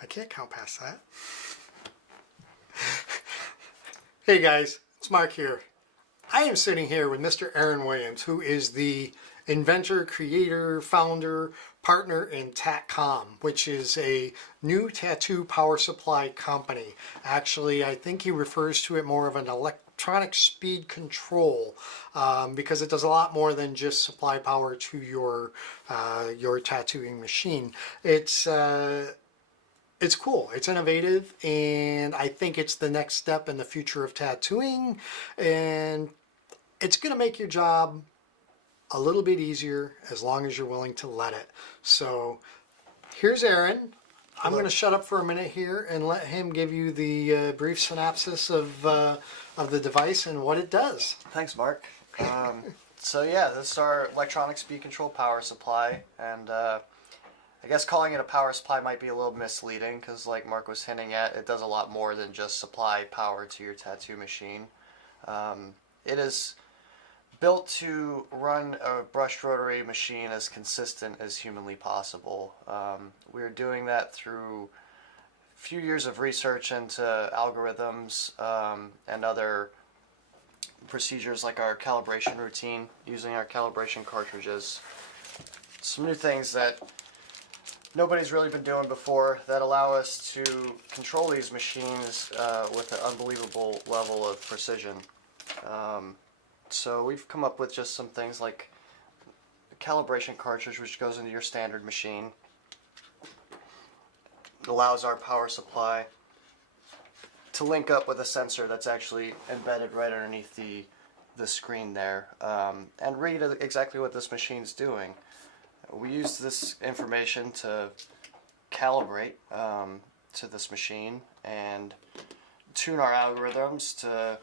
I can't count past that. Hey guys, it's Mark here. I am sitting here with Mr. Aaron Williams, who is the inventor, creator, founder, partner in Tattcom, which is a new tattoo power supply company. Actually, I think he refers to it more of an electronic speed control because it does a lot more than just supply power to your tattooing machine. It's cool, it's innovative, and I think it's the next step in the future of tattooing, and it's going to make your job a little bit easier as long as you're willing to let it. So here's Aaron. I'm going to shut up for a minute here and let him give you the brief synopsis of the device and what it does. Thanks, Mark. So yeah, this is our electronic speed control power supply, and I guess calling it a power supply might be a little misleading because, like Mark was hinting at, it does a lot more than just supply power to your tattoo machine. It is built to run a brushed rotary machine as consistent as humanly possible. We're doing that through a few years of research into algorithms and other procedures like our calibration routine, using our calibration cartridges. Some new things that nobody's really been doing before that allow us to control these machines with an unbelievable level of precision. So we've come up with just some things like a calibration cartridge, which goes into your standard machine. It allows our power supply to link up with a sensor that's actually embedded right underneath the screen there, and read exactly what this machine's doing. We use this information to calibrate to this machine and tune our algorithms to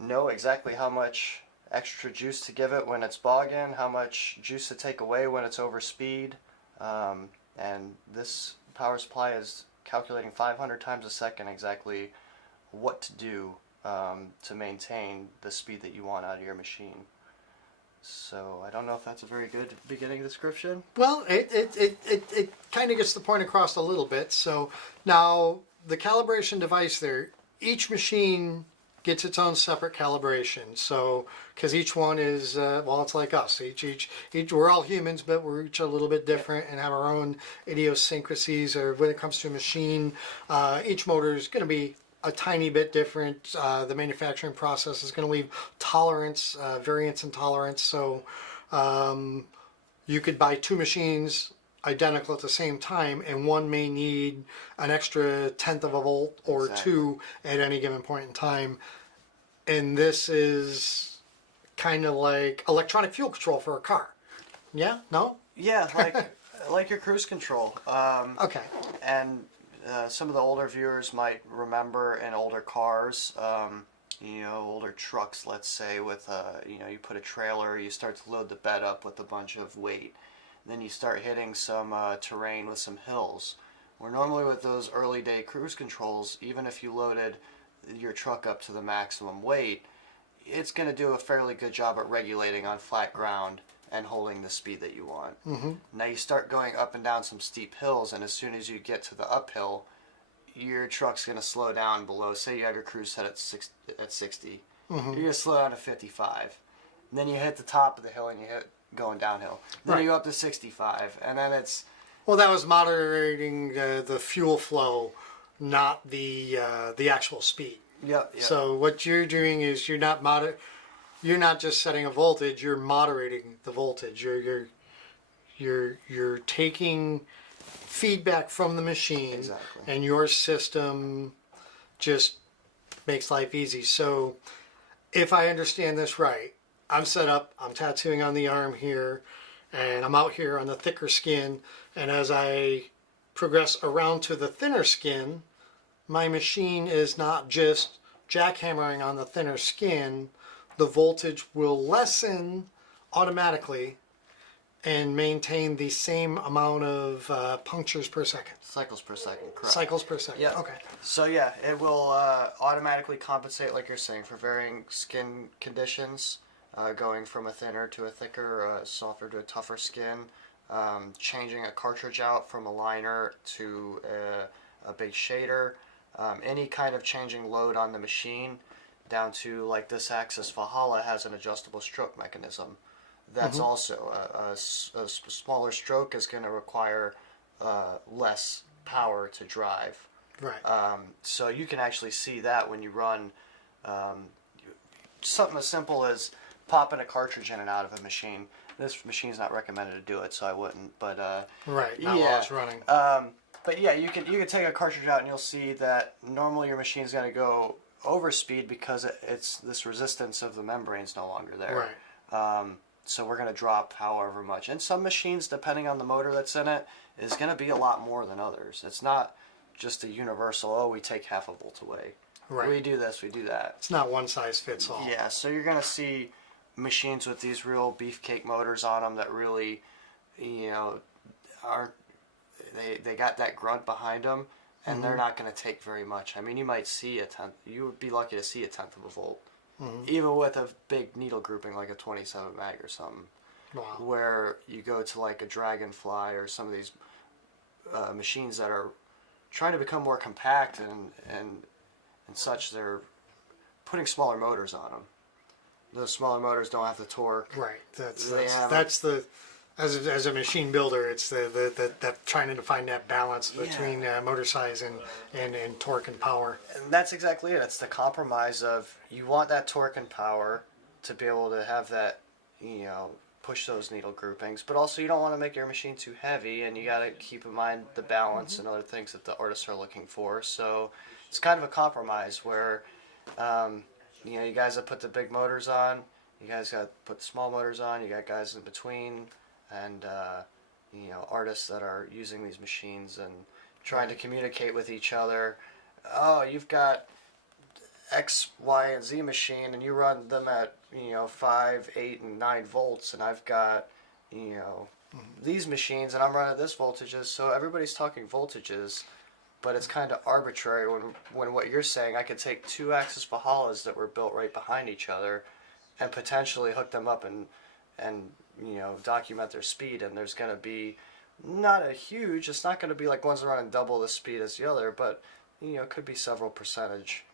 know exactly how much extra juice to give it when it's bogging, how much juice to take away when it's over speed, and this power supply is calculating 500 times a second exactly what to do to maintain the speed that you want out of your machine. So I don't know if that's a very good beginning description. Well, it kind of gets the point across a little bit. So now the calibration device there, each machine gets its own separate calibration. So because each one is well, it's like us. Each we're all humans, but we're each a little bit different and have our own idiosyncrasies. Or when it comes to a machine, each motor is going to be a tiny bit different. The manufacturing process is going to leave tolerance, variance and tolerance. So you could buy two machines identical at the same time, and one may need an extra tenth of a volt or Exactly. two at any given point in time. And this is kind of like electronic fuel control for a car. Yeah? No? Yeah, like your cruise control. Okay. And some of the older viewers might remember in older cars, older trucks, let's say, with you put a trailer, you start to load the bed up with a bunch of weight. Then you start hitting some terrain with some hills. Where normally with those early day cruise controls, even if you loaded your truck up to the maximum weight, it's going to do a fairly good job at regulating on flat ground and holding the speed that you want. Mm-hmm. Now you start going up and down some steep hills, and as soon as you get to the uphill, your truck's going to slow down below. Say you have your cruise set at 60. Mm-hmm. You're going to slow down to 55. And then you hit the top of the hill and you hit going downhill. Then Right. you go up to 65, and then it's... Well, that was moderating the fuel flow, not the actual speed. Yep. So what you're doing is you're not just setting a voltage, you're moderating the voltage. You're taking feedback from the machine, Exactly. and your system just makes life easy. So if I understand this right, I'm set up, I'm tattooing on the arm here, and I'm out here on the thicker skin, and as I progress around to the thinner skin, my machine is not just jackhammering on the thinner skin. The voltage will lessen automatically and maintain the same amount of punctures per second. Cycles per second, correct. Cycles per second. Yeah. Okay. So yeah, it will automatically compensate, like you're saying, for varying skin conditions, going from a thinner to a thicker, softer to a tougher skin, changing a cartridge out from a liner to a big shader, any kind of changing load on the machine, down to like this axis Valhalla has an adjustable stroke mechanism. That's also a smaller stroke is going to require less power to drive. Right. So you can actually see that when you run something as simple as popping a cartridge in and out of a machine. This machine's not recommended to do it, so I wouldn't. But Right. Not while it's running. But yeah, you can take a cartridge out and you'll see that normally your machine's going to go over speed because it's this resistance of the membrane's no longer there. Right. So we're going to drop however much. And some machines, depending on the motor that's in it, is going to be a lot more than others. It's not just a universal, oh, we take half a volt away. Right. We do this, we do that. It's not one size fits all. Yeah, so you're going to see machines with these real beefcake motors on them that really, aren't, they got that grunt behind them, and they're not going to take very much. I mean, you might see you would be lucky to see a tenth of a volt. Even with a big needle grouping like a 27 mag or something. Wow. Where you go to like a Dragonfly or some of these machines that are trying to become more compact and such, they're putting smaller motors on them. Those smaller motors don't have the torque. Right. That's the as a machine builder, it's the trying to find that balance between motor size and torque and power. And that's exactly it. It's the compromise of you want that torque and power to be able to have that, push those needle groupings, but also you don't want to make your machine too heavy, and you got to keep in mind the balance and other things that the artists are looking for. So it's kind of a compromise where, you guys that put the big motors on, you guys got to put the small motors on, you got guys in between, and artists that are using these machines and trying to communicate with each other. Oh, you've got X, Y, and Z machine, and you run them at 5, 8, and 9 volts, and I've got these machines, and I'm running at this voltages. So everybody's talking voltages, but it's kind of arbitrary when what you're saying, I could take 2 axis Valhallas that were built right behind each other and potentially hook them up and document their speed, and there's going to be not a huge, it's not going to be like one's running double the speed as the other, but it could be several percentage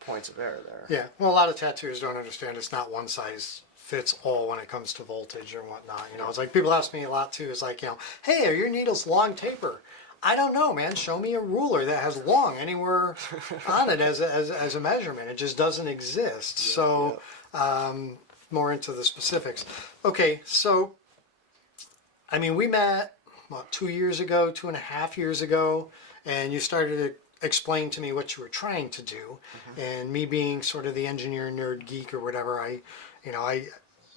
points of error there. Yeah, well, a lot of tattooers don't understand it's not one size fits all when it comes to voltage or whatnot. It's like people ask me a lot too. It's like, hey, are your needles long taper? I don't know, man. Show me a ruler that has long anywhere on it as a measurement. It just doesn't exist. More into the specifics. Okay, so I mean, we met about 2 years ago, 2.5 years ago, and you started to explain to me what you were trying to do. And me being sort of the engineer nerd geek or whatever, I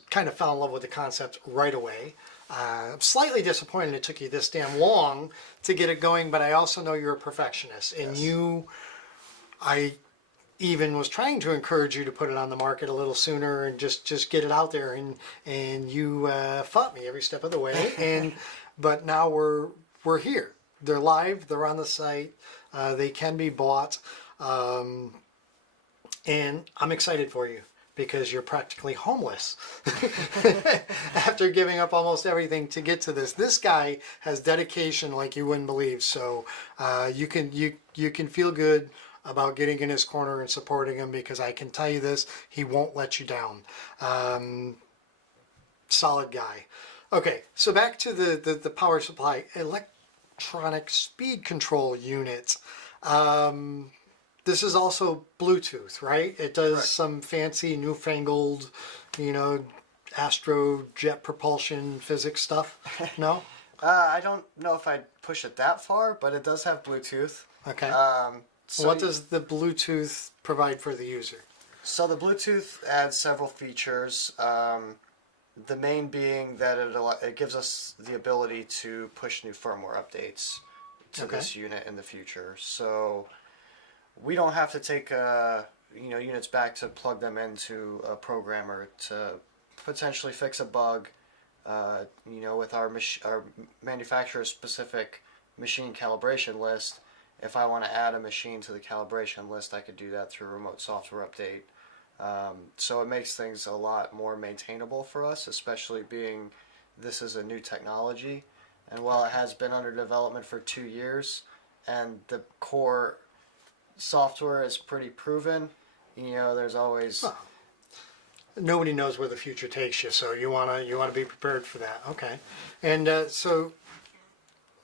kind of fell in love with the concept right away. I'm slightly disappointed it took you this damn long to get it going, but I also know you're a perfectionist, and I even was trying to encourage you to put it on the market a little sooner and just get it out there, and you fought me every step of the way. But now we're here. They're live. They're on the site. They can be bought, and I'm excited for you because you're practically homeless after giving up almost everything to get to this. This guy has dedication like you wouldn't believe. So you can feel good about getting in his corner and supporting him, because I can tell you this, he won't let you down. Solid guy. Okay, so back to the power supply. Electronic speed control unit. This is also Bluetooth, right? It does some fancy newfangled, astro jet propulsion physics stuff. No? I don't know if I'd push it that far, but it does have Bluetooth. Okay. So what does the Bluetooth provide for the user? So the Bluetooth adds several features. The main being that it gives us the ability to push new firmware updates to this unit in the future. So we don't have to take units back to plug them into a programmer to potentially fix a bug. With our manufacturer specific machine calibration list. If I want to add a machine to the calibration list, I could do that through a remote software update. So it makes things a lot more maintainable for us, especially being this is a new technology. And while it has been under development for 2 years, and the core software is pretty proven. You know, there's always Nobody knows where the future takes you, so you wanna be prepared for that. Okay, and so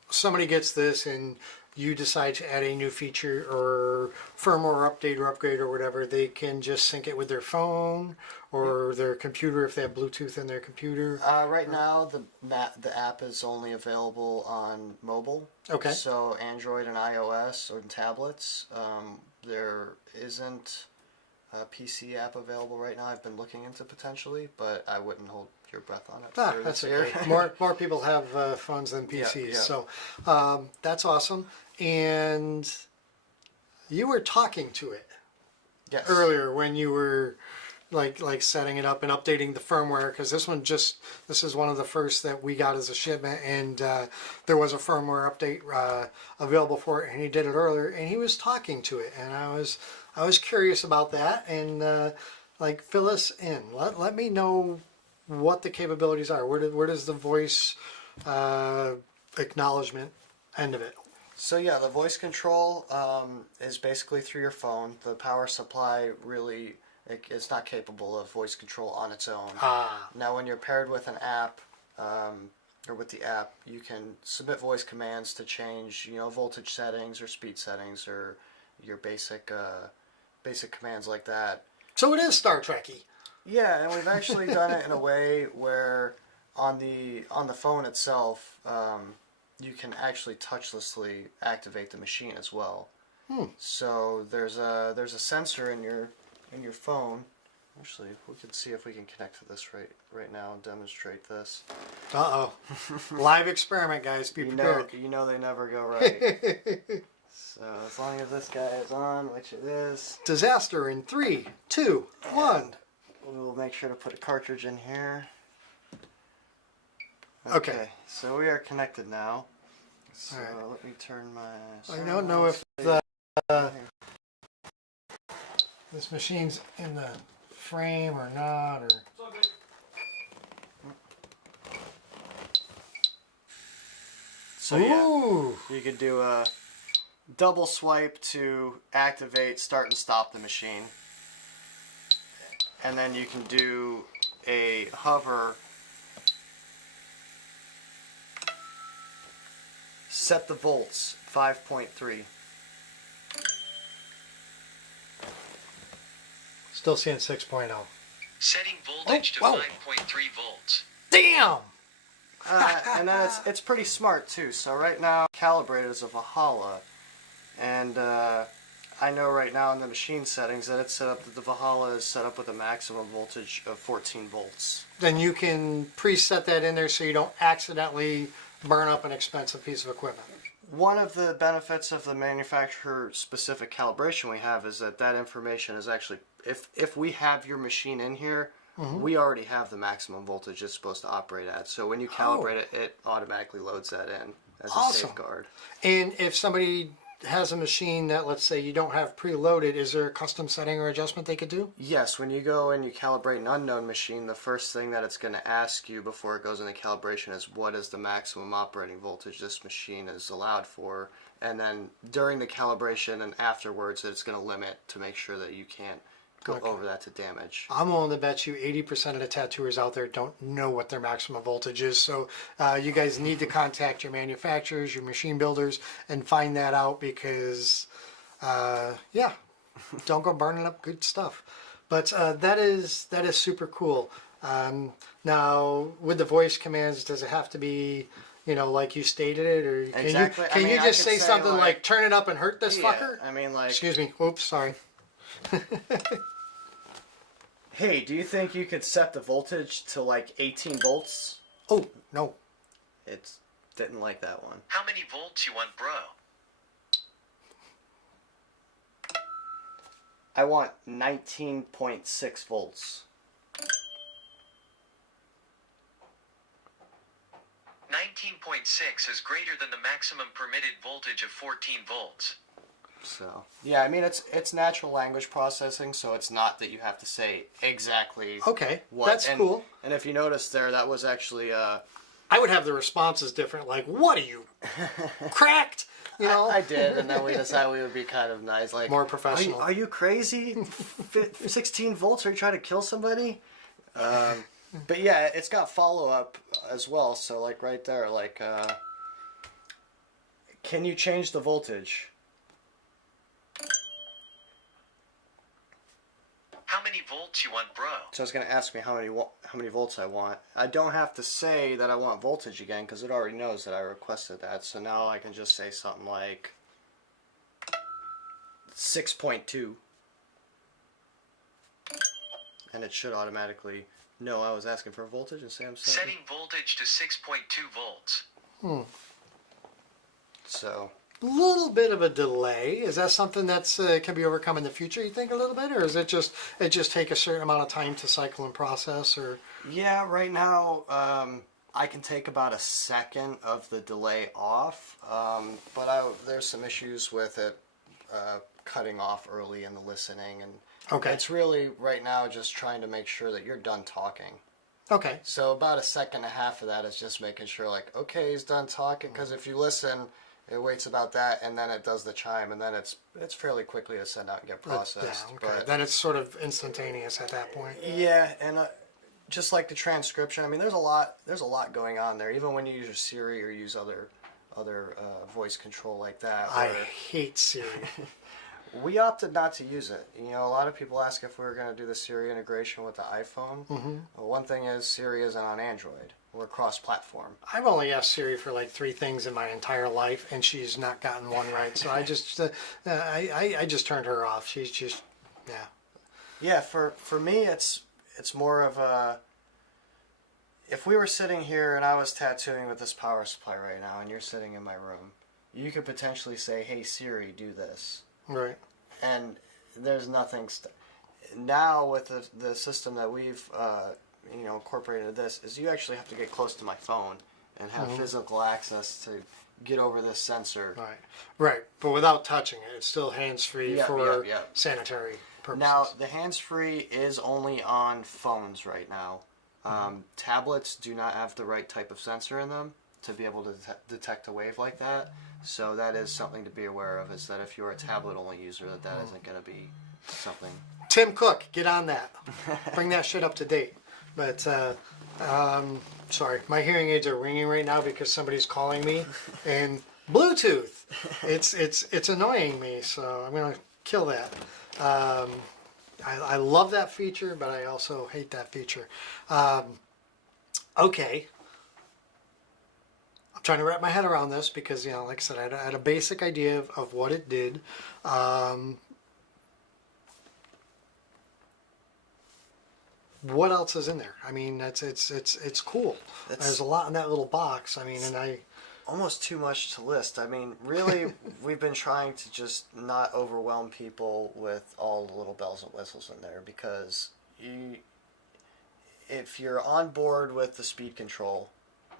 somebody gets this, and you decide to add a new feature or firmware update or upgrade or whatever. They can just sync it with their phone or their computer if they have Bluetooth in their computer. Right now, the app is only available on mobile. Okay. So Android and iOS or tablets. There isn't a PC app available right now. I've been looking into potentially, but I wouldn't hold your breath on it. That's this year. okay. More people have phones than PCs, Yeah. so that's awesome. And you were talking to it Yes. earlier when you were like setting it up and updating the firmware, because this is one of the first that we got as a shipment, and there was a firmware update available for it, and he did it earlier, and he was talking to it, and I was curious about that, and like fill us in. Let me know what the capabilities are. Where does the voice acknowledgement end of it? So yeah, the voice control is basically through your phone. The power supply really it's not capable of voice control on its own. Now, when you're paired with an app or with the app, you can submit voice commands to change, voltage settings or speed settings or your basic commands like that. So it is Star Trek-y. Yeah, and we've actually done it in a way where on the phone itself, you can actually touchlessly activate the machine as well. So there's a sensor in your phone. Actually, we can see if we can connect to this right now and demonstrate this. Live experiment, guys. Be prepared. You know they never go right. So as long as this guy is on, which it is. Disaster in 3, 2, 1. We'll make sure to put a cartridge in here. Okay. So we are connected now. So right. let me turn my... I don't know if this machine's in the frame or not, or... So yeah, you could do a double swipe to activate, start and stop the machine. And then you can do a hover, set the volts, 5.3. Still seeing 6.0. Setting voltage to 5.3 volts. Damn! And then it's pretty smart too. So right now, calibrated as a Valhalla, and I know right now in the machine settings that it's set up that the Valhalla is set up with a maximum voltage of 14 volts. Then you can preset that in there so you don't accidentally burn up an expensive piece of equipment. One of the benefits of the manufacturer-specific calibration we have is that information is actually, if we have your machine in here, we already have the maximum voltage it's supposed to operate at. So when you calibrate it, it automatically loads that in as a safeguard. And if somebody has a machine that, let's say, you don't have preloaded, is there a custom setting or adjustment they could do? Yes, when you go and you calibrate an unknown machine, the first thing that it's going to ask you before it goes into calibration is what is the maximum operating voltage this machine is allowed for. And then during the calibration and afterwards, it's going to limit to make sure that you can't go over that to damage. I'm willing to bet you 80% of the tattooers out there don't know what their maximum voltage is. So you guys need to contact your manufacturers, your machine builders, and find that out because, yeah, don't go burning up good stuff. But that is super cool. Now, with the voice commands, does it have to be, like you stated it, or can you just say something like "turn it up and hurt this fucker"? I mean, like. Excuse me. Oops, sorry. Hey, do you think you could set the voltage to like 18 volts? Oh, no. It didn't like that one. How many volts you want, bro? I want 19.6 volts. 19.6 is greater than the maximum permitted voltage of 14 volts. So yeah, I mean it's natural language processing, so it's not that you have to say exactly. Okay, what. that's cool. And if you notice there, that was actually. I would have the responses different, like, "What are you, cracked?" you know? I did, and then we decided we would be kind of nice, like More professional. Are you crazy? 16 volts? Are you trying to kill somebody? But yeah, it's got follow up as well. So like right there, like, can you change the voltage? How many volts you want, bro? So it's gonna ask me how many volts I want. I don't have to say that I want voltage again because it already knows that I requested that. So now I can just say something like 6.2, and it should automatically know I was asking for a voltage and say I'm Setting voltage to 6.2 volts. So Little bit of a delay. Is that something that's can be overcome in the future? You think a little bit, or is it just take a certain amount of time to cycle and process? Or yeah, right now I can take about a second of the delay off, but there's some issues with it cutting off early in the listening, and okay, it's really right now just trying to make sure that you're done talking. okay, So about a second and a half of that is just making sure, like, okay, he's done talking, because if you listen, it waits about that, and then it does the chime, and then it's fairly quickly to send out and get processed. yeah, okay. But Then it's sort of instantaneous at that point. yeah, and just like the transcription, I mean, there's a lot going on there. Even when you use your Siri or use other voice control like that. I hate Siri. We opted not to use it. You know, a lot of people ask if we were going to do the Siri integration with the iPhone. Well, one thing is Siri isn't on Android. We're cross-platform. I've only asked Siri for like 3 things in my entire life, and she's not gotten one right. So I just I just turned her off. She's just Yeah, for me, it's more of a. If we were sitting here and I was tattooing with this power supply right now, and you're sitting in my room, you could potentially say, "Hey Siri, do this." right. And there's nothing. Now with the system that we've incorporated this is you actually have to get close to my phone and have physical access to get over this sensor. Right. But without touching it, it's still hands-free for sanitary purposes. Now the hands-free is only on phones right now. Tablets do not have the right type of sensor in them to be able to detect a wave like that. So that is something to be aware of, is that if you're a tablet-only user, that isn't going to be something. Tim Cook, get on that. Bring that shit up to date. But, sorry, my hearing aids are ringing right now because somebody's calling me. And Bluetooth, it's annoying me, so I'm going to kill that. I love that feature, but I also hate that feature. Okay. I'm trying to wrap my head around this because, like I said, I had a basic idea of what it did. What else is in there? I mean, it's cool. There's a lot in that little box. I mean, and almost too much to list. I mean, really, we've been trying to just not overwhelm people with all the little bells and whistles in there, because if you're on board with the speed control,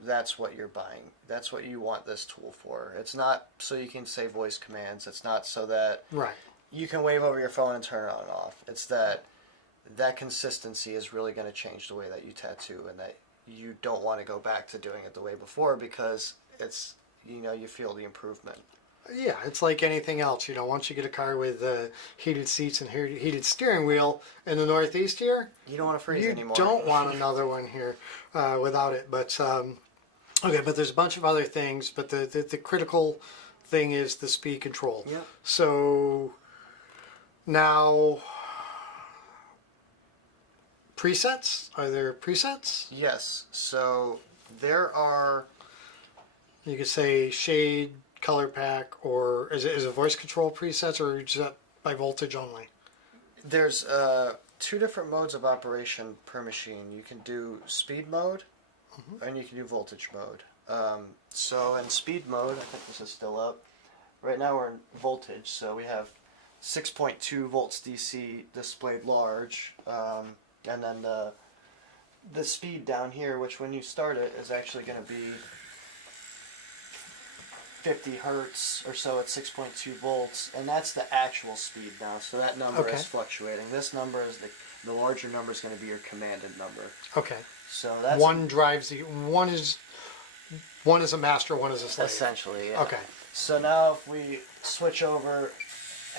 that's what you're buying. That's what you want this tool for. It's not so you can say voice commands. It's not so that you can wave over your phone and turn it on and off. It's that consistency is really going to change the way that you tattoo, and that you don't want to go back to doing it the way before, because it's, you feel the improvement. Yeah, it's like anything else. Once you get a car with heated seats and heated steering wheel in the Northeast here, you don't want to freeze anymore. You don't want another one here without it. But okay, but there's a bunch of other things. But the critical thing is the speed control. Yeah. So now, presets? Are there presets? Yes. So there are. You could say shade, color pack, or is it voice control presets, or is that by voltage only? There's 2 different modes of operation per machine. You can do speed mode, and you can do voltage mode. So in speed mode, I think this is still up. Right now we're in voltage, so we have 6.2 volts DC displayed large, and then the speed down here, which when you start it is actually going to be 50 hertz or so at 6.2 volts, and that's the actual speed now. So that number is fluctuating. This number is the larger number is going to be your commanded number. Okay. So that's one drives one is a master, one is a slave. Essentially, yeah. Okay. So now if we switch over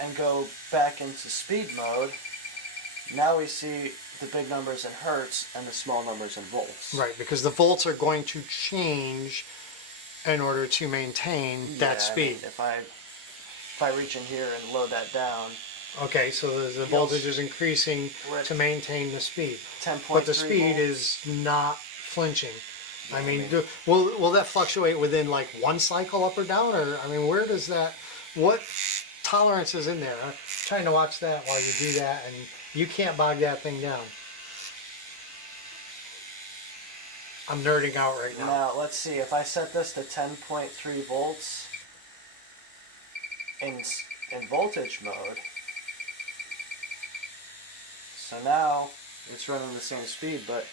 and go back into speed mode, now we see the big numbers in hertz and the small numbers in volts. Right, because the volts are going to change in order to maintain that speed. I mean, if I reach in here and load that down, Okay, so the voltage is increasing We're at to maintain the speed. 10.3 But the speed volts. is not flinching. I mean, mean- will that fluctuate within like one cycle up or down? Or, I mean, where does that, what tolerance is in there? I'm trying to watch that while you do that, and you can't bog that thing down. I'm nerding out right now. Now let's see, if I set this to 10.3 volts in voltage mode, so now it's running the same speed, but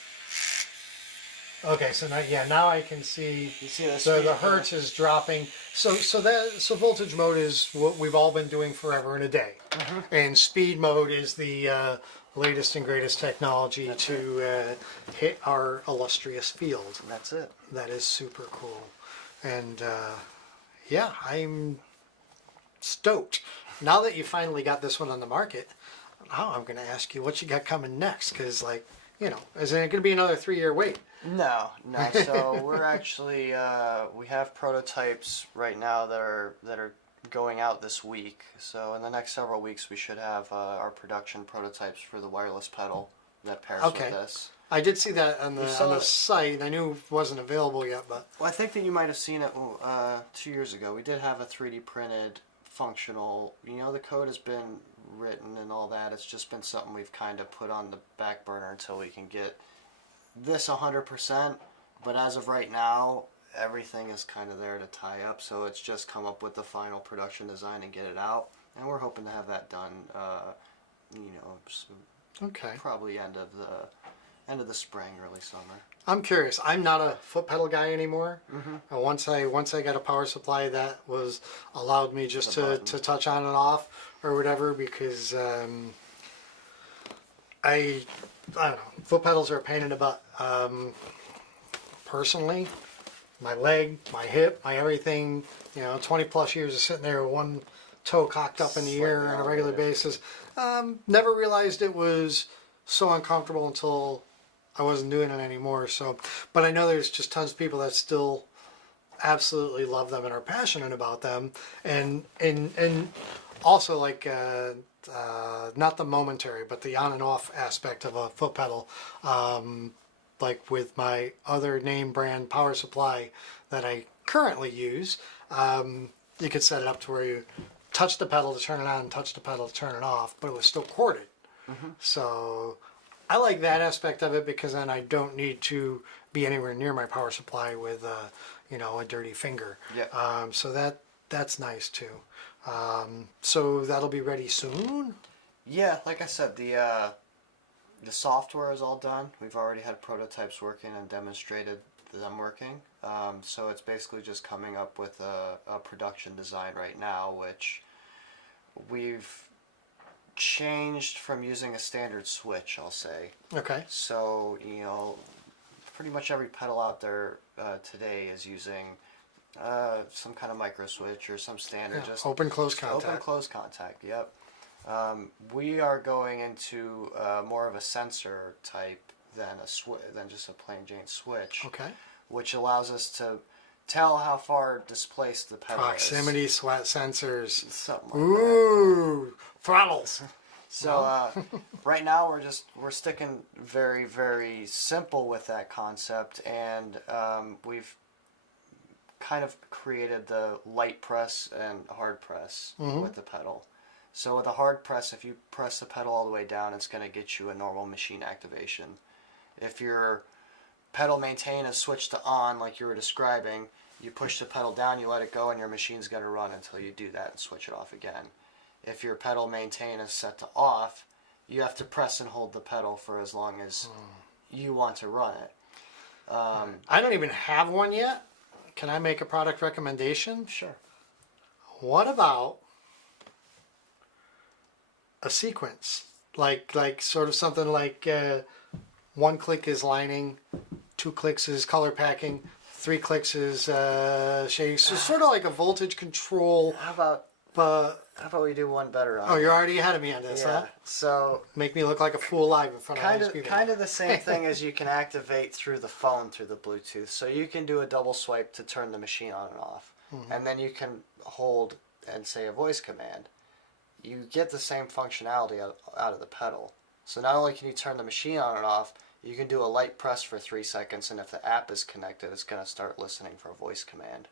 Okay, so now I can see you see the the speed. hertz is dropping. So voltage mode is what we've all been doing forever and a day, and speed mode is the latest and greatest technology to hit our illustrious field. That's it. That is super cool, and yeah, I'm stoked. Now that you finally got this one on the market, now I'm going to ask you what you got coming next, because is it going to be another 3-year wait? No. So we're actually we have prototypes right now that are going out this week. So in the next several weeks, we should have our production prototypes for the wireless pedal that pairs Okay. with this. I did see that on You saw the it? site. I knew it wasn't available yet, but Well, I think that you might have seen it 2 years ago. We did have a 3D printed functional. The code has been written and all that. It's just been something we've kind of put on the back burner until we can get this 100%. But as of right now, everything is kind of there to tie up. So it's just come up with the final production design and get it out. And we're hoping to have that done. okay. Probably end of the spring, early summer. I'm curious. I'm not a foot pedal guy anymore. Once I got a power supply that was allowed me just The to button. touch on and off or whatever, because I don't know. Foot pedals are a pain in the butt. Personally, my leg, my hip, my everything. 20 plus years of sitting there with one toe cocked up in the air Slightly on a regular elevated. basis. Never realized it was so uncomfortable until I wasn't doing it anymore. So, but I know there's just tons of people that still absolutely love them and are passionate about them, and also like not the momentary, but the on and off aspect of a foot pedal. Like with my other name brand power supply that I currently use, you could set it up to where you touch the pedal to turn it on and touch the pedal to turn it off, but it was still corded. So I like that aspect of it, because then I don't need to be anywhere near my power supply with a dirty finger. Yeah. So that's nice too. So that'll be ready soon. Yeah, like I said, the software is all done. We've already had prototypes working and demonstrated them working. So it's basically just coming up with a production design right now, which we've changed from using a standard switch, I'll say. Okay. So, pretty much every pedal out there today is using some kind of micro switch or some standard, Yeah, just open close open contact. close contact. Yep. We are going into more of a sensor type than just a plain Jane switch, Okay. which allows us to tell how far displaced the pedal Proximity sweat sensors. is. Something like that. Ooh, throttles. So right now we're sticking very, very simple with that concept, and we've kind of created the light press and hard press with the pedal. So with a hard press, if you press the pedal all the way down, it's going to get you a normal machine activation. If your pedal maintain is switched to on, like you were describing, you push the pedal down, you let it go, and your machine's going to run until you do that and switch it off again. If your pedal maintain is set to off, you have to press and hold the pedal for as long as you want to run it. I don't even have one yet. Can I make a product recommendation? Sure. What about a sequence? Like sort of something like 1 click is lining, 2 clicks is color packing, 3 clicks is shading. So sort of like a voltage control. How about But we do one better on oh, you're that? already ahead of me on this, Yeah. huh? So Make me look like a fool live in front of all these people. kind of the same thing as you can activate through the phone through the Bluetooth. So you can do a double swipe to turn the machine on and off, and then you can hold and say a voice command. You get the same functionality out of the pedal. So not only can you turn the machine on and off, you can do a light press for 3 seconds, and if the app is connected, it's going to start listening for a voice command.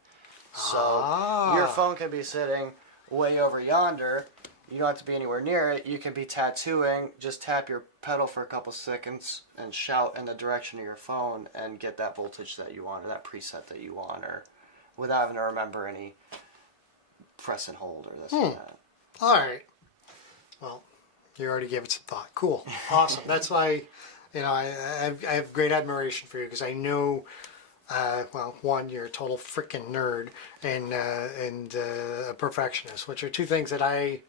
So your phone can be sitting way over yonder. You don't have to be anywhere near it. You can be tattooing. Just tap your pedal for a couple seconds and shout in the direction of your phone and get that voltage that you want or that preset that you want, or without having to remember any press and hold or this and that. All right. Well, you already gave it some thought. Cool. Awesome. That's why, I have great admiration for you because I know, well, one, you're a total freaking nerd and a perfectionist, which are two things that I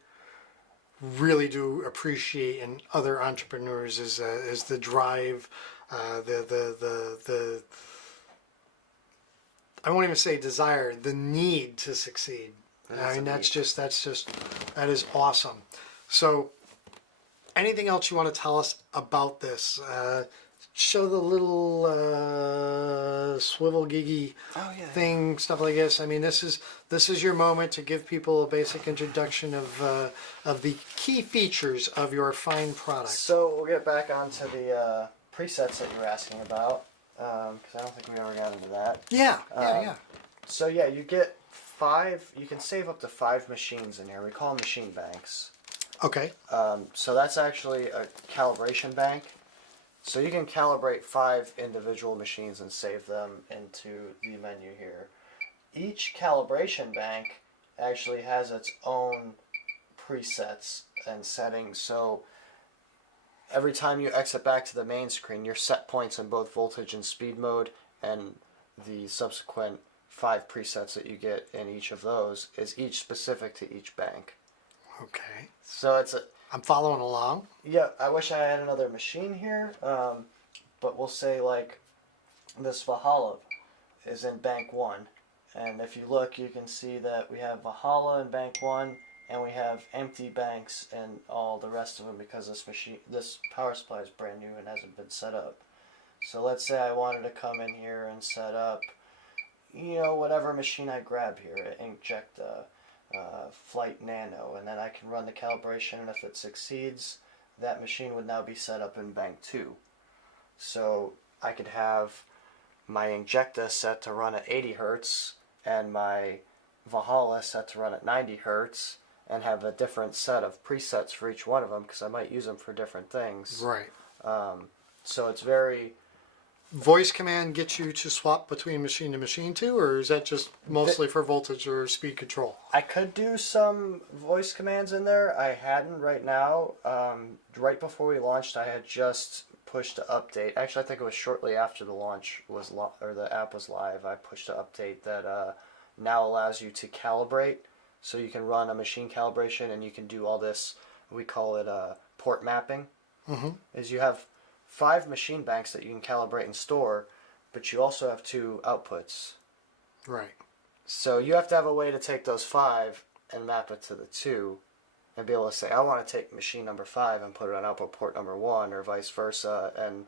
really do appreciate in other entrepreneurs is the drive, the I won't even say desire, the need to succeed. I mean, that is awesome. So, anything else you want to tell us about this? Show the little swivel giggy thing, stuff like this. I mean, this is your moment to give people a basic introduction of the key features of your fine product. So we'll get back onto the presets that you were asking about, because I don't think we ever got into that. Yeah. So yeah, you get 5. You can save up to 5 machines in here. We call them machine banks. Okay. So that's actually a calibration bank. So you can calibrate 5 individual machines and save them into the menu here. Each calibration bank actually has its own presets and settings. So every time you exit back to the main screen, your set points in both voltage and speed mode and the subsequent 5 presets that you get in each of those is each specific to each bank. Okay. So it's I'm following along. yeah, I wish I had another machine here, but we'll say like this Valhalla is in bank 1, and if you look, you can see that we have Valhalla in bank 1, and we have empty banks in all the rest of them because this power supply is brand new and hasn't been set up. So let's say I wanted to come in here and set up, whatever machine I grab here, Inkjet Flight Nano, and then I can run the calibration, and if it succeeds, that machine would now be set up in bank 2. So I could have my Injecta set to run at 80 hertz and my Valhalla set to run at 90 hertz and have a different set of presets for each one of them because I might use them for different things. Right. So it's very... Voice command gets you to swap between machine to machine too, or is that just mostly for voltage or speed control? I could do some voice commands in there. I hadn't right now. Right before we launched, I had just pushed to update. Actually, I think it was shortly after the launch was or the app was live. I pushed to update that now allows you to calibrate, so you can run a machine calibration and you can do all this. We call it port mapping. Mm-hmm. Is you have 5 machine banks that you can calibrate and store, but you also have 2 outputs. Right. So you have to have a way to take those 5 and map it to the 2 and be able to say, I want to take machine number 5 and put it on output port number 1 or vice versa and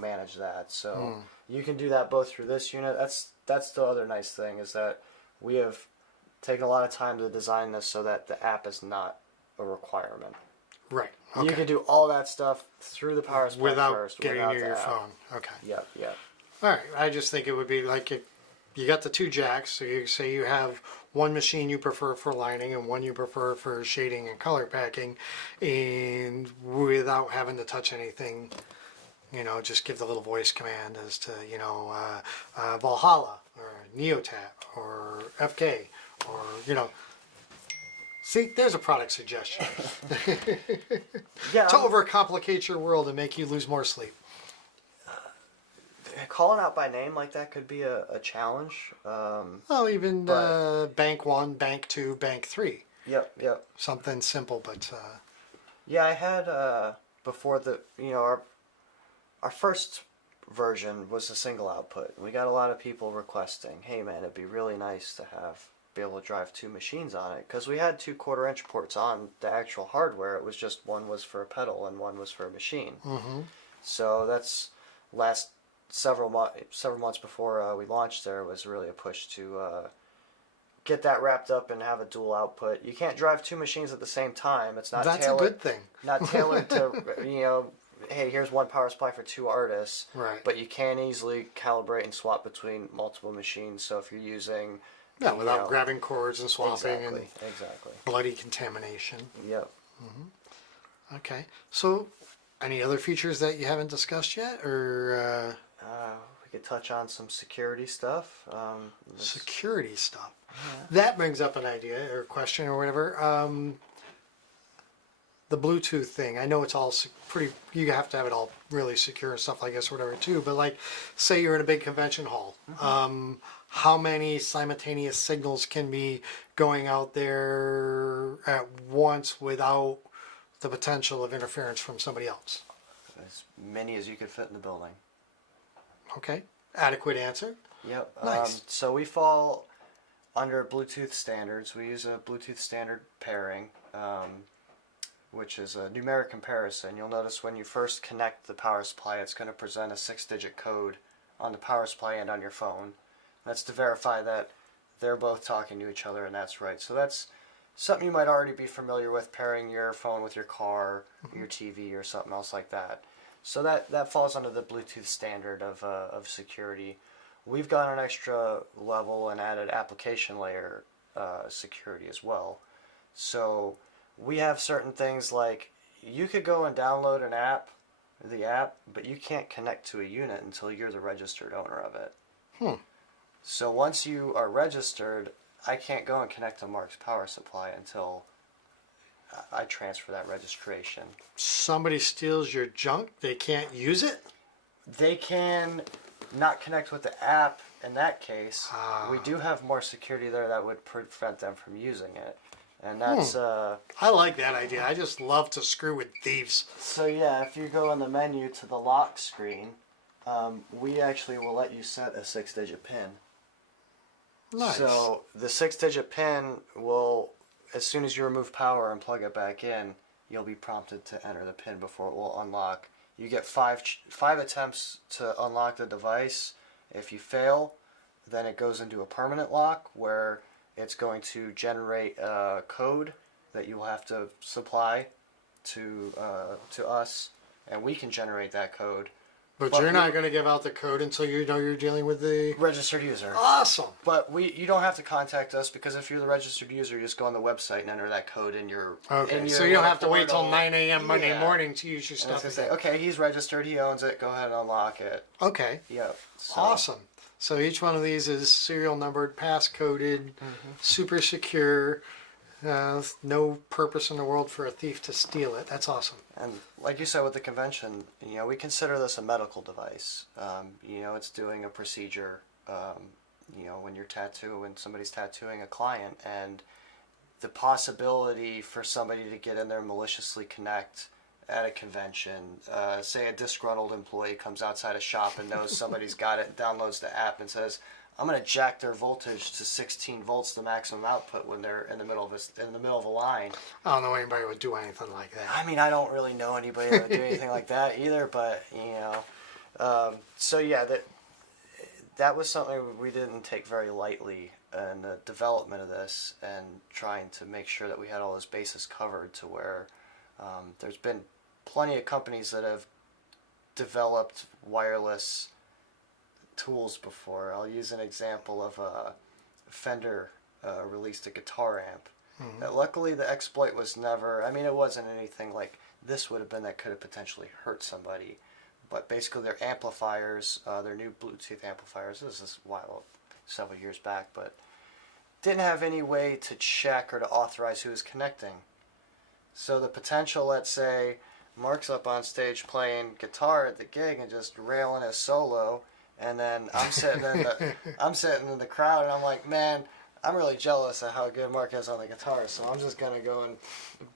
manage that. So you can do that both through this unit. That's the other nice thing is that we have taken a lot of time to design this so that the app is not a requirement. Right. Okay. You can do all that stuff through the power supply without first. getting without near the your app. phone. Okay. Yep. All right. I just think it would be like if you got the 2 jacks. So you say you have one machine you prefer for lining and one you prefer for shading and color packing, and without having to touch anything, just give the little voice command as to Valhalla or Neotat or FK or See, there's a product suggestion. Yeah. To overcomplicate your world and make you lose more sleep. Calling out by name like that could be a challenge. Even Bank 1, Bank 2, Bank 3. Yep. Something simple, but... Yeah, I had, before our first version was a single output. We got a lot of people requesting, hey man, it'd be really nice to be able to drive 2 machines on it, because we had 2 1/4-inch ports on the actual hardware. It was just one was for a pedal and one was for a machine. So that's last several months before we launched. There was really a push to get that wrapped up and have a dual output. You can't drive 2 machines at the same time. It's not That's tailored, a good thing. not tailored to hey, here's one power supply for 2 artists. Right. But you can easily calibrate and swap between multiple machines. So if you're using Without grabbing cords and swapping and exactly bloody contamination. Yep. Okay. So, any other features that you haven't discussed yet, or We could touch on some security stuff. security stuff? That brings up an idea or question or whatever. The Bluetooth thing. I know it's all pretty. You have to have it all really secure and stuff like this, or whatever, too. But like, say you're in a big convention hall. How many simultaneous signals can be going out there at once without the potential of interference from somebody else? As many as you could fit in the building. Okay, adequate answer. Yep. Nice. So we fall under Bluetooth standards. We use a Bluetooth standard pairing, which is a numeric comparison. You'll notice when you first connect the power supply, it's going to present a 6-digit code on the power supply and on your phone. That's to verify that they're both talking to each other and that's right. So that's something you might already be familiar with, pairing your phone with your car, your TV, or something else like that. So that falls under the Bluetooth standard of security. We've gone an extra level and added application layer security as well. So we have certain things like you could go and download the app, but you can't connect to a unit until you're the registered owner of it. So once you are registered, I can't go and connect to Mark's power supply until I transfer that registration. Somebody steals your junk, they can't use it? They can not connect with the app in that case. We do have more security there that would prevent them from using it. And that's... I like that idea. I just love to screw with thieves. So yeah, if you go on the menu to the lock screen, we actually will let you set a 6-digit PIN. Nice. So the 6-digit PIN will, as soon as you remove power and plug it back in, you'll be prompted to enter the PIN before it will unlock. You get five attempts to unlock the device. If you fail, then it goes into a permanent lock where it's going to generate a code that you will have to supply to us, and we can generate that code. But you're not going to give out the code until you know you're dealing with the registered user. Awesome. But you don't have to contact us, because if you're the registered user, you just go on the website and enter that code in your... Okay, so you don't have to wait till 9 a.m. Monday morning to use your And it's stuff. gonna say, okay, he's registered, he owns it, go ahead and unlock it. Okay. Yep. So, Awesome. So each one of these is serial numbered, pass-coded, super secure. No purpose in the world for a thief to steal it. That's awesome. And like you said with the convention, we consider this a medical device. It's doing a procedure. When somebody's tattooing a client, and the possibility for somebody to get in there and maliciously connect at a convention. Say a disgruntled employee comes outside a shop and knows somebody's got it, downloads the app and says, I'm going to jack their voltage to 16 volts, the maximum output, when they're in the middle of a line. I don't know anybody would do anything like that. I mean, I don't really know anybody that would do anything like that either, but so yeah, that was something we didn't take very lightly in the development of this, and trying to make sure that we had all those bases covered to where there's been plenty of companies that have developed wireless tools before. I'll use an example of Fender released a guitar amp. Luckily the exploit was never, it wasn't anything like this would have been that could have potentially hurt somebody, but basically their amplifiers, their new Bluetooth amplifiers, this is several years back, but didn't have any way to check or to authorize who was connecting. So the potential, let's say Mark's up on stage playing guitar at the gig and just railing his solo, and then I'm sitting in the crowd and I'm like, man, I'm really jealous of how good Mark is on the guitar, so I'm just gonna go and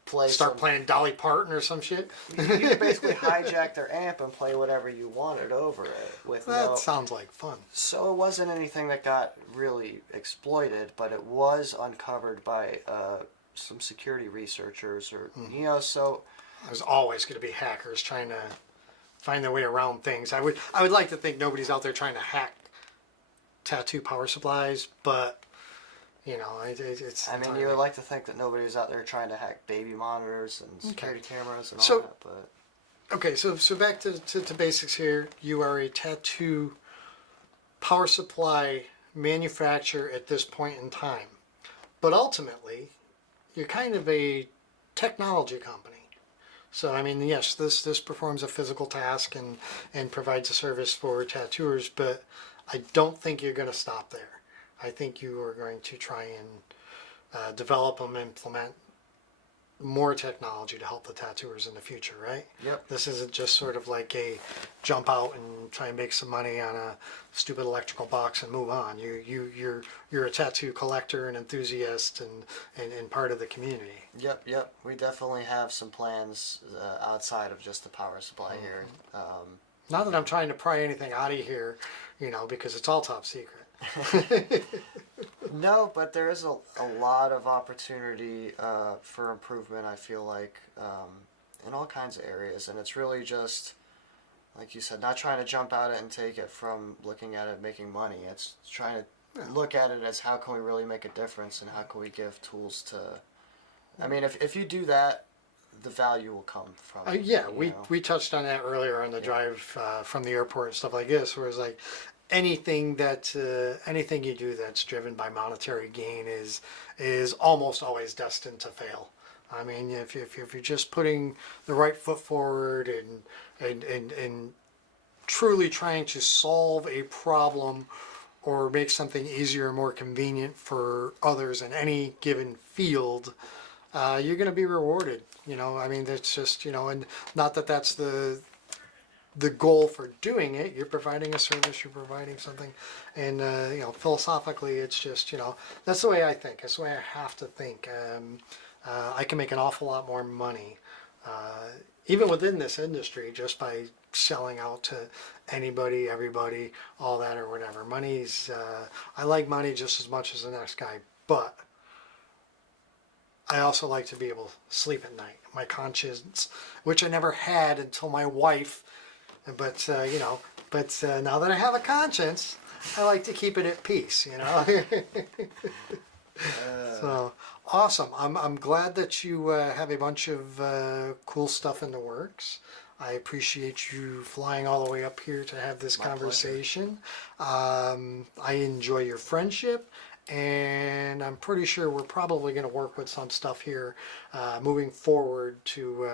play. Start playing Dolly Parton or some shit. You can basically hijack their amp and play whatever you wanted over it with That sounds like fun. So it wasn't anything that got really exploited, but it was uncovered by some security researchers, or so. There's always going to be hackers trying to find their way around things. I would like to think nobody's out there trying to hack tattoo power supplies, but it's. I mean, you would like to think that nobody's out there trying to hack baby monitors and security cameras and all So- that, but. Okay, so back to basics here. You are a tattoo power supply manufacturer at this point in time, but ultimately, you're kind of a technology company. So I mean, yes, this performs a physical task and provides a service for tattooers, but I don't think you're going to stop there. I think you are going to try and develop and implement more technology to help the tattooers in the future, right? Yep. This isn't just sort of like a jump out and try and make some money on a stupid electrical box and move on. You're a tattoo collector and enthusiast and part of the community. Yep. We definitely have some plans outside of just the power supply here. Not that I'm trying to pry anything out of here, because it's all top secret. No, but there is a lot of opportunity for improvement, I feel like, in all kinds of areas. And it's really just, like you said, not trying to jump at it and take it from looking at it making money. It's trying to look at it as how can we really make a difference and how can we give tools to... I mean, if you do that, the value will come from it. We touched on that earlier on the drive from the airport and stuff like this, where it's like anything you do that's driven by monetary gain is almost always destined to fail. I mean, if you're just putting the right foot forward and truly trying to solve a problem or make something easier and more convenient for others in any given field, you're going to be rewarded. I mean, that's just, and not that that's the goal for doing it. You're providing a service, you're providing something, and philosophically, it's just, that's the way I think. That's the way I have to think. I can make an awful lot more money, even within this industry, just by selling out to anybody, everybody, all that or whatever. Money's, I like money just as much as the next guy, but I also like to be able to sleep at night. My conscience, which I never had until my wife, but now that I have a conscience, I like to keep it at peace. So awesome. I'm glad that you have a bunch of cool stuff in the works. I appreciate you flying all the way up here to have this conversation. I enjoy your friendship. And I'm pretty sure we're probably going to work with some stuff here moving forward to,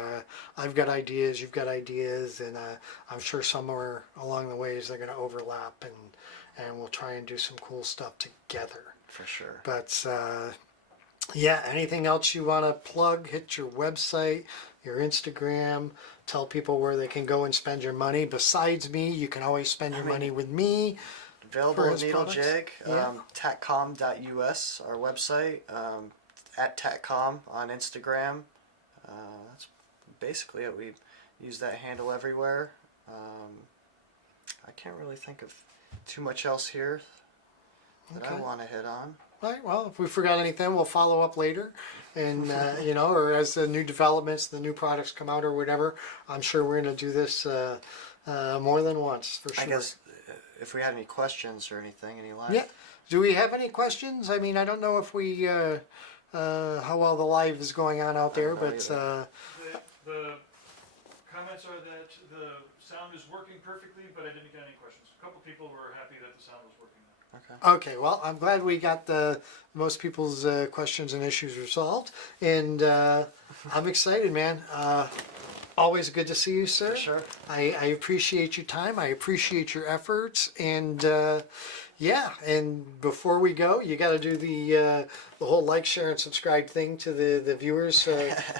I've got ideas, you've got ideas, and I'm sure somewhere along the ways they're going to overlap, and we'll try and do some cool stuff together. For sure. But anything else you want to plug? Hit your website, your Instagram, tell people where they can go and spend your money. Besides me, you can always spend your money with me. Available at Needle products? Jig, Tattcom.us, our website, at Tattcom on Instagram. That's basically it. We use that handle everywhere. I can't really think of too much else here that I want to hit on. Right. Well, if we forgot anything, we'll follow up later, and or as the new developments, the new products come out or whatever. I'm sure we're going to do this more than once for sure. I guess if we had any questions or anything, any live. Yeah. Do we have any questions? I mean, I don't know if we how well the live is going on out there, but The comments are that the sound is working perfectly, but I didn't get any questions. A couple people were happy that the sound was working. okay. Well, I'm glad we got most people's questions and issues resolved, and I'm excited, man. Always good to see you, sir. For sure. I appreciate your time. I appreciate your efforts. And yeah, and before we go, you got to do the whole like, share, and subscribe thing to the viewers.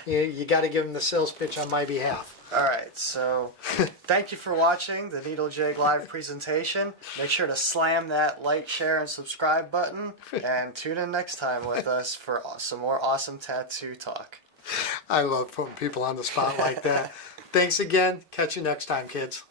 You got to give them the sales pitch on my behalf. All right, so thank you for watching the Needle Jig live presentation. Make sure to slam that like, share, and subscribe button, and tune in next time with us for some more awesome tattoo talk. I love putting people on the spot like that. Thanks again. Catch you next time, kids.